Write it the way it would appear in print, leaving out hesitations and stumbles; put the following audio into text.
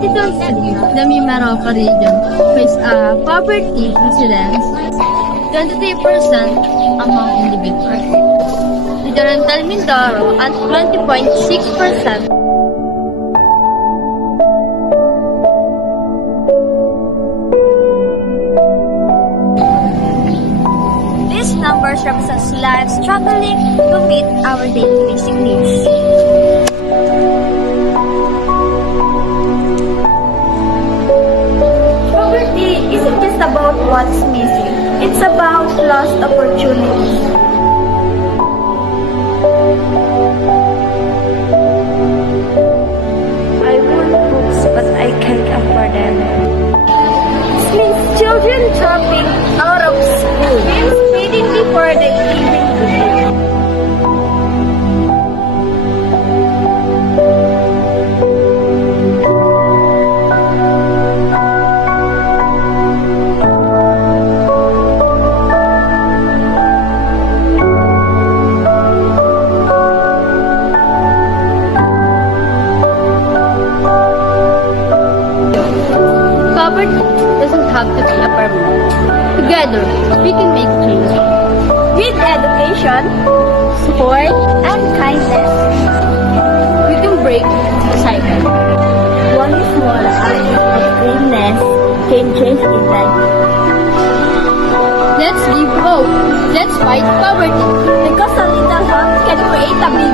2023, the Mimaropa region faced a poverty incidence 23% among individuals. Occidental Mindoro at 20.6%. These numbers represent lives struggling to meet our daily basic needs. Poverty isn't just about what's missing, it's about lost opportunities. I want books, but I can't afford them. This means children dropping out of school, means feeding before they even eat. Poverty doesn't have to be a permanent. Together, we can make change. With education, support, and kindness, we can break the cycle. One small act of kindness can change a life. Let's give hope. Let's fight poverty. Because a little help can create a big